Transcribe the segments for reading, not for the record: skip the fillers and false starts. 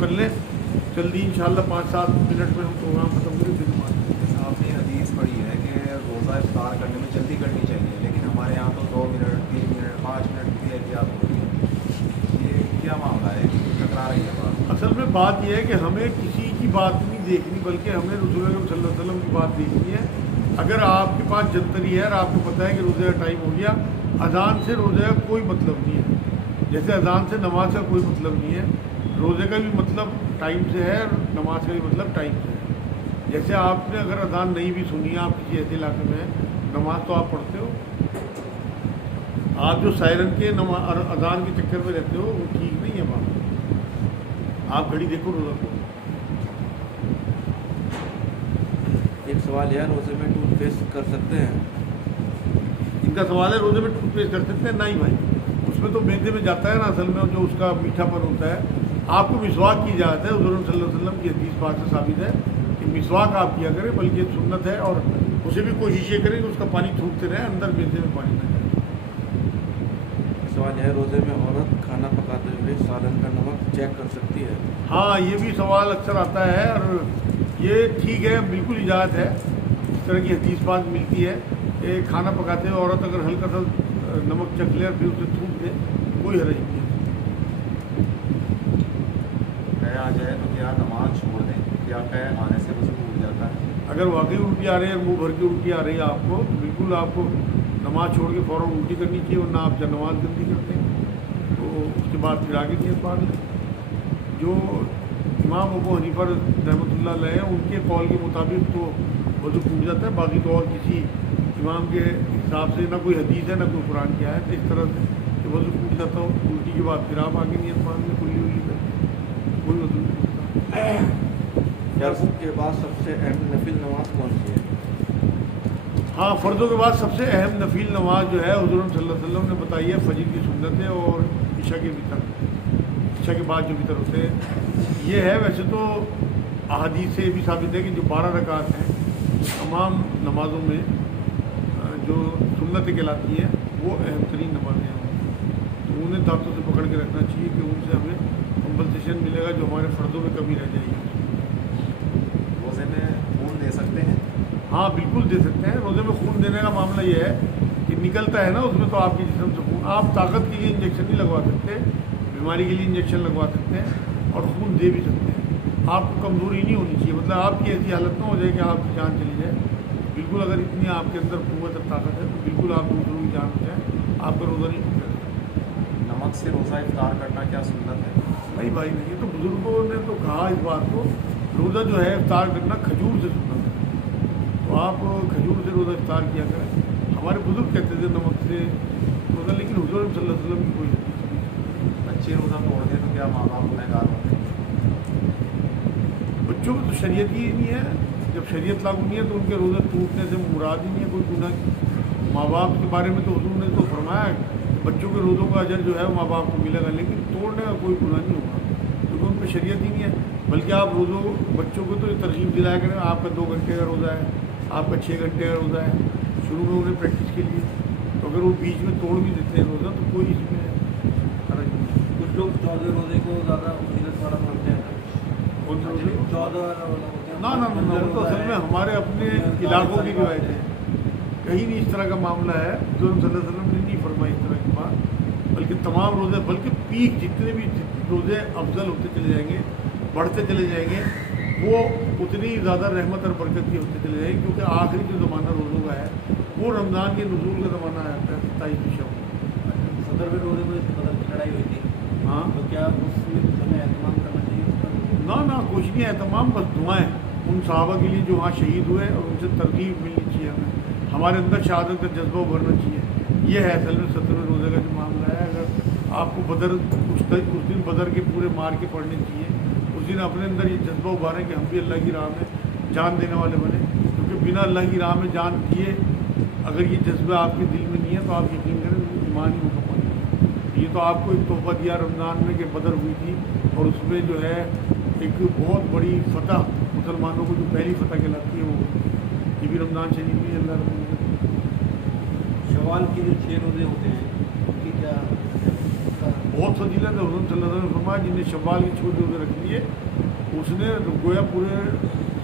कर लें जल्दी इंशाल्लाह 5-7 मिनट में हम प्रोग्राम खत्म करें फिर जैसा आपने हदीस पढ़ी है कि रोज़ा इफ्तार करने में जल्दी करनी चाहिए, लेकिन हमारे यहाँ तो 2 मिनट 3 मिनट 5 मिनट की एहतियात हो रही है। ये क्या मामला है, टकरा रही है बात? असल में बात यह है कि हमें किसी की बात नहीं देखनी, बल्कि हमें रसूल अकरम सल्लल्लाहु अलैहि वसल्लम की बात देखनी है। अगर आपके पास जंतरी है और आपको पता है कि रोज़े का टाइम हो गया, अजान से रोज़े का कोई मतलब नहीं है। जैसे अजान से नमाज का कोई मतलब नहीं है, रोज़े का भी मतलब टाइम से है और नमाज का भी मतलब टाइम से है। जैसे आपने अगर अजान नहीं भी सुनी, आप किसी ऐसे इलाके में हैं, नमाज तो आप पढ़ते हो, आप जो सायरन के अजान के चक्कर में रहते हो वो ठीक नहीं है बात। आप घड़ी देखो, रोज़ा को। एक सवाल यार, रोज़े में टूथपेस्ट कर सकते हैं? इनका सवाल है रोज़े में टूथपेस्ट कर सकते हैं? नहीं भाई, उसमें तो मैदे में जाता है ना, असल में जो उसका मीठापन होता है। आपको मिसवाक की इजाज़त है, हुज़ूर सल्लल्लाहु अलैहि वसल्लम की हदीस पाक से साबित है कि मिसवाक आप किया करें, बल्कि सुन्नत है। और उसे भी कोशिश ये करें कि उसका पानी थूकते रहें, अंदर मैदे में पानी न जाए। सवाल है, रोज़े में औरत खाना पकाते हुए सालन का नमक चेक कर सकती है? हाँ, ये भी सवाल अक्सर आता है और ये ठीक है, बिल्कुल इजाज़त है। इस तरह की हदीस पाक मिलती है कि खाना पकाते हुए औरत अगर हल्का सा नमक चख ले और फिर उसे थूक दे, कोई हर्ज नहीं है। कह आ जाए तो क्या नमाज छोड़ दें? क्या कह आने से वज़ू उठ जाता है? अगर वाकई उल्टी आ रही है, मुंह भर के उल्टी आ रही है आपको, तो बिल्कुल आपको नमाज छोड़ के फ़ौरन उल्टी करनी चाहिए, वरना आप जब नमाज गंदी करते हैं तो उसके बाद फिर आगे नियत पार लें। जो इमाम अबू हनीफा रहमतुल्लाह अलैह हैं, उनके कौल के मुताबिक तो वज़ू टूट जाता है। बाकी तो और किसी इमाम के हिसाब से ना कोई हदीस है ना कोई कुरान की आयत है इस तरह से कि वज़ू टूट जाता हो। उल्टी के बाद फिर आप आगे नियत पार लें, खुली हुई है, कोई वज़ू नहीं टूटता। फ़र्ज़ के बाद सबसे अहम नफिल नमाज कौन सी है? हाँ, फ़र्ज़ों के बाद सबसे अहम नफील नमाज जो है हुज़ूर सल्लल्लाहु अलैहि वसल्लम ने बताई है, फजर की सुन्नत है और इशा के वितर, इशा के बाद जो वितर होते हैं ये है। वैसे तो अहादीस से भी साबित है कि जो 12 रकात हैं तमाम नमाज़ों में जो सुन्नतें कहलाती हैं वो अहम तरीन नमाज़ें हैं, तो उन्हें दांतों से पकड़ के रखना चाहिए कि उनसे हमें कंपनसेशन मिलेगा जो हमारे फ़र्ज़ों में कमी रह जाएगी। रोज़े में खून दे सकते हैं? हाँ, बिल्कुल दे सकते हैं। रोज़े में खून देने का मामला ये है कि निकलता है ना उसमें, तो आपके जिस्म से खून, आप ताकत के लिए इंजेक्शन नहीं लगवा सकते, बीमारी के लिए इंजेक्शन लगवा सकते हैं और खून दे भी सकते हैं। आपको कमज़ोरी नहीं होनी चाहिए, मतलब आपकी ऐसी हालत ना हो जाए कि आपकी जान चली जाए। बिल्कुल अगर इतनी आपके अंदर क़ुव्वत और ताकत है तो बिल्कुल आप दूसरों की जान बचाएँ, आपका रोज़ा नहीं टूटेगा। नमक से रोज़ा इफ्तार करना क्या सुन्नत है? भाई नहीं, ये तो बुज़ुर्गों ने तो कहा इस बात को, रोज़ा जो है इफ्तार करना खजूर से सुन्नत है, तो आप खजूर से रोज़ा इफ्तार किया करें। हमारे बुज़ुर्ग कहते थे नमक से रोज़ा, लेकिन हुज़ूर सल्लल्लाहु अलैहि वसल्लम की कोई हदीस नहीं। बच्चे रोज़ा तोड़ दें तो क्या माँ बाप गुनहगार होते हैं? बच्चों को तो शरीयत ही नहीं है, जब शरीयत लागू नहीं है तो उनके रोज़े टूटने से मुराद ही नहीं है कोई गुनाह। माँ बाप के बारे में तो हुज़ूर ने तो फरमाया कि बच्चों के रोज़ों का अजर जो है वो माँ बाप को मिलेगा, लेकिन तोड़ने का कोई गुनाह नहीं होगा क्योंकि उन पर शरीयत ही नहीं है। बल्कि आप रोज़ों बच्चों को तो तरगीब दिलाया करें, आपका 2 घंटे का रोज़ा है, आपका 6 घंटे का रोज़ा है, शुरू में उन्हें प्रैक्टिस के लिए, तो अगर वो बीच में तोड़ भी देते हैं रोज़ा तो कोई इसमें फर्क नहीं है। कुछ लोग 14 रोज़े को ज़्यादा फजीलत वाला मानते हैं। कौन सा रोज़े? 14 होते हैं ना ना ना, वो तो असल में हमारे अपने इलाकों की रिवायत है, कहीं नहीं इस तरह का मामला है। जो सल्लल्लाहु अलैहि वसल्लम ने नहीं फरमाई इस तरह की बात, बल्कि तमाम रोज़े, बल्कि पीक जितने भी रोज़े अफजल होते चले जाएंगे, बढ़ते चले जाएंगे, वो उतनी ज़्यादा रहमत और बरकत की होते चले जाएंगे, क्योंकि आखिरी जो ज़माना रोज़ों का है वो रमज़ान के नुज़ूल का ज़माना आता है, 27 शब। सदर में रोज़े में बदल की लड़ाई हुई थी, हाँ, तो क्या उसमें हमें एहतमाम करना चाहिए उस पर? ना कुछ नहीं है, तमाम बस दुआएं उन सहाबा के लिए जो वहाँ शहीद हुए और उनसे तरगीब मिलनी चाहिए हमें, हमारे अंदर शहादत का जज्बा उभरना चाहिए। ये है असल में 17वें रोज़े का जो मामला है। अगर आपको बदर उस दिन बदर के पूरे मार के पढ़ने चाहिए, उस दिन अपने अंदर ये जज्बा उभारें कि हम भी अल्लाह की राह में जान देने वाले बने, क्योंकि बिना अल्लाह की राह में जान दिए अगर ये जज्बा आपके दिल में नहीं है तो आप यकीन करें ईमान ही होगा पाएंगे। ये तो आपको एक तोहफा दिया रमज़ान में कि बदर हुई थी और उसमें जो है एक बहुत बड़ी फतह मुसलमानों को जो पहली फतह कहलाती है वो ये भी रमज़ान शरीफ में अल्लाह रब्बुल शवाल के जो 6 रोज़े होते हैं उनकी क्या بہت فضیلت ہے. حضور صلی اللہ علیہ وسلم نے فرمایا جن نے شوال کے چھوٹے روزے رکھ لیے اس نے گویا پورے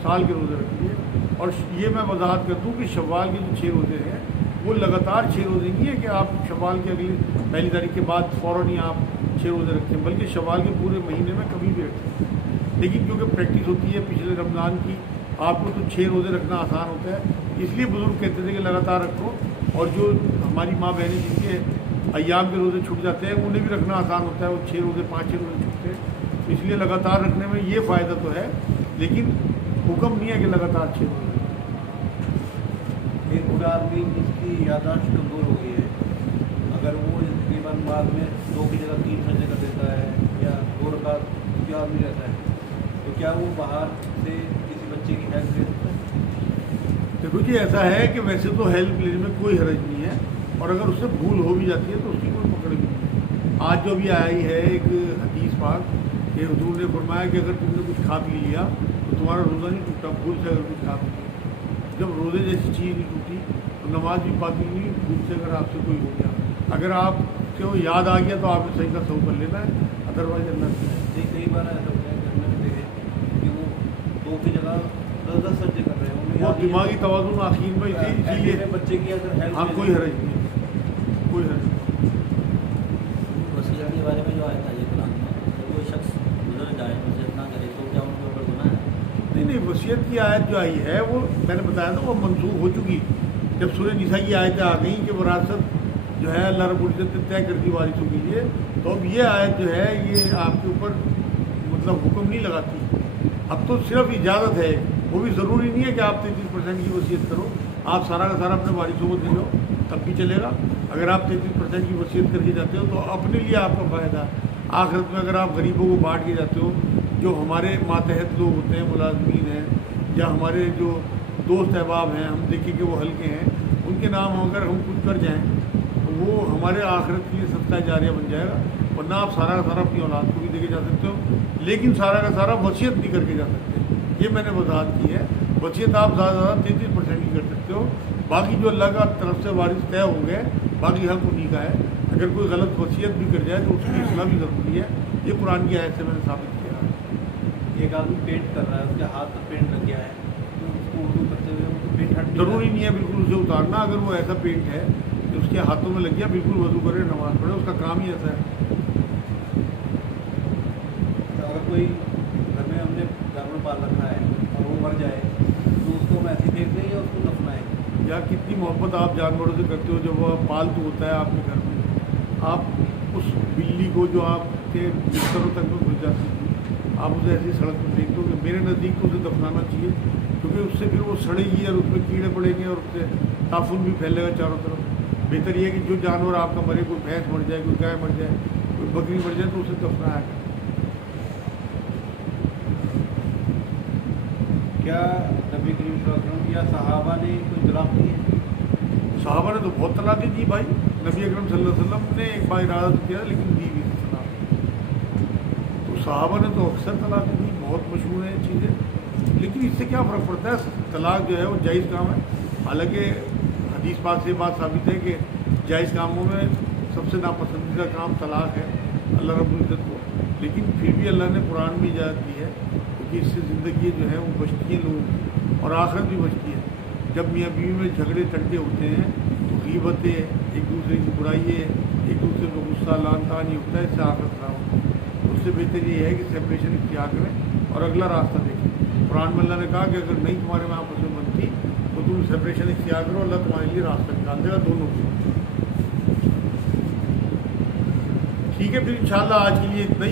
سال کے روزے رکھ لیے. اور یہ میں وضاحت کرتا ہوں کہ شوال کے جو 6 روزے ہیں وہ لگاتار 6 روزے نہیں ہے کہ آپ شوال کے اگلی پہلی تاریخ کے بعد فوراً ہی آپ 6 روزے رکھتے ہیں, بلکہ شوال کے پورے مہینے میں کبھی بھی رکھتے ہیں. لیکن کیونکہ پریکٹس ہوتی ہے پچھلے رمضان کی, آپ کو تو 6 روزے رکھنا آسان ہوتا ہے, اس لیے بزرگ کہتے تھے کہ لگاتار رکھو. اور جو ہماری ماں بہنیں جن کے ایام کے روزے چھوٹ جاتے ہیں انہیں بھی رکھنا آسان ہوتا ہے, وہ 6 روزے 5-6 روزے چھوٹتے ہیں. اس لیے لگاتار رکھنے میں یہ فائدہ تو ہے, لیکن حکم نہیں ہے کہ لگاتار 6 روزے. ایک بوڑھا آدمی جس کی یادداشت کمزور ہو گئی ہے, اگر وہ تقریباً بعد میں 2 کی جگہ 3 سجدے کر دیتا ہے یا 2 رکعت جو آدمی رہتا ہے, تو کیا وہ باہر سے کسی بچے کی ہیلپ لے سکتا ہے؟ دیکھو جی ایسا ہے کہ ویسے تو ہیلپ لینے میں کوئی حرج نہیں ہے, اور اگر اس سے بھول ہو بھی جاتی ہے تو اس کی کوئی پکڑ بھی نہیں ہے. آج جو بھی آئی ہے ایک حدیث پاک کہ حضور نے فرمایا کہ اگر تم نے کچھ کھا پی لیا تو تمہارا روزہ نہیں ٹوٹا, بھول سے اگر کچھ کھا پی لیا. جب روزے جیسی چیز نہیں ٹوٹی تو نماز بھی باقی نہیں, بھول سے اگر آپ سے کوئی ہو گیا, اگر آپ سے وہ یاد آ گیا تو آپ نے صحیح کا سو کر لینا ہے, ادروائز اللہ سے. کئی بار ایسا ہوتا ہے گھر میں دیکھے کہ وہ 2 کی جگہ 10 سجدے کر رہے ہیں, انہیں وہ یاد نہیں دماغی توازن آخر میں اسی لیے ہے. بچے کی اگر ہیلپ ہاں کوئی حرج نہیں ہے, کوئی حرج نہیں. وصیت کے بارے میں جو آیا تھا یہ قرآن میں, جب کوئی شخص گزر جائے وصیت نہ کرے تو کیا ان کے اوپر گناہ ہے؟ نہیں, وصیت کی آیت جو آئی ہے وہ میں نے بتایا تھا وہ منسوخ ہو چکی. جب سورہ نساء کی آیتیں آ گئیں کہ وراثت جو ہے اللہ رب العزت نے طے کر دی وارثوں کے لیے, تو اب یہ آیت جو ہے یہ آپ کے اوپر مطلب حکم نہیں لگاتی. اب تو صرف اجازت ہے, وہ بھی ضروری نہیں ہے کہ آپ 33% کی وصیت کرو, آپ سارا کا سارا اپنے وارثوں کو دے دو تب بھی چلے گا. اگر آپ 33% کی وصیت کر کے جاتے ہو تو اپنے لیے آپ کا فائدہ. آخرت میں اگر آپ غریبوں کو بانٹ کے جاتے ہو, جو ہمارے ماتحت لوگ ہوتے ہیں, ملازمین ہیں یا ہمارے جو دوست احباب ہیں, ہم دیکھیں کہ وہ ہلکے ہیں, ان کے نام اگر ہم کچھ کر جائیں تو وہ ہمارے آخرت کے لیے صدقہ جاریہ بن جائے گا. ورنہ آپ سارا کا سارا اپنی اولاد کو بھی دے کے جا سکتے ہو, لیکن سارا کا سارا وصیت نہیں کر کے جا سکتے. یہ میں نے وضاحت کی ہے. وصیت آپ زیادہ سے زیادہ 33% کی کر سکتے ہو, باقی جو اللہ کا طرف سے وارث طے ہو گئے باقی حق انہیں کا ہے. اگر کوئی غلط وصیت بھی کر جائے تو اس کی اصلاح بھی ضروری ہے. یہ قرآن کی آیت سے میں نے ثابت کیا ہے. ایک آدمی پینٹ کر رہا ہے, اس کے ہاتھ پر پینٹ لگ گیا ہے, تو اس کو اردو کرتے ہوئے اس کو پینٹ ہٹ ضروری نہیں ہے بالکل اسے اتارنا. اگر وہ ایسا پینٹ ہے کہ اس کے ہاتھوں میں لگ گیا, بالکل وضو کرے, نماز پڑھے, اس کا کام ہی ایسا ہے. اگر کوئی گھر میں ہم نے جانور پال رکھا ہے اور وہ مر جائے تو اس کو ہم ایسے پھینک دیں یا اس کو دفنائیں؟ یا کتنی محبت آپ جانوروں سے کرتے ہو, جب وہ پالتو ہوتا ہے آپ کے گھر میں, آپ اس بلی کو جو آپ کے بستروں تک میں گھس جاتی ہے آپ اسے ایسی سڑک پر پھینک دو کہ میرے نزدیک تو اسے دفنانا چاہیے, کیونکہ اس سے پھر وہ سڑے گی اور اس میں کیڑے پڑیں گے اور اس سے تعفن بھی پھیلے گا چاروں طرف. بہتر یہ ہے کہ جو جانور آپ کا مرے, کوئی بھینس مر جائے, کوئی گائے مر جائے, کوئی بکری مر جائے, تو اسے دفنایا کریں. کیا نبی کریم صلی اللہ علیہ وسلم یا صحابہ نے کوئی طلاق دی ہے؟ صحابہ نے تو بہت طلاقیں دی بھائی. نبی اکرم صلی اللہ علیہ وسلم نے ایک بار ارادہ کیا لیکن دی بھی تھی طلاق. تو صحابہ نے تو اکثر طلاقیں دی, بہت مشہور ہیں یہ چیزیں. لیکن اس سے کیا فرق پڑتا ہے, طلاق جو ہے وہ جائز کام ہے. حالانکہ حدیث پاک سے بات ثابت ہے کہ جائز کاموں میں سب سے ناپسندیدہ کام طلاق ہے اللہ رب العزت کو. لیکن پھر بھی اللہ نے قرآن میں اجازت دی ہے کیونکہ اس سے زندگی جو ہے وہ بچتی ہیں لوگوں کی, اور آخرت بھی بچتی ہے. جب میاں بیوی میں جھگڑے ٹنٹے ہوتے ہیں تو غیبتیں, ایک دوسرے کی برائییں, ایک دوسرے کو غصہ لان تان ہی ہوتا ہے, اس سے آخرت خراب ہوتی ہے. اس سے بہتر یہ ہے کہ سیپریشن اختیار کریں اور اگلا راستہ دیکھیں. قرآن میں اللہ نے کہا کہ اگر نہیں تمہارے میں آپس میں بنتی تو تم سیپریشن اختیار کرو, اللہ تمہارے لیے راستہ نکال دے گا دونوں کو. ٹھیک ہے, پھر انشاءاللہ آج کے لیے اتنا ہی.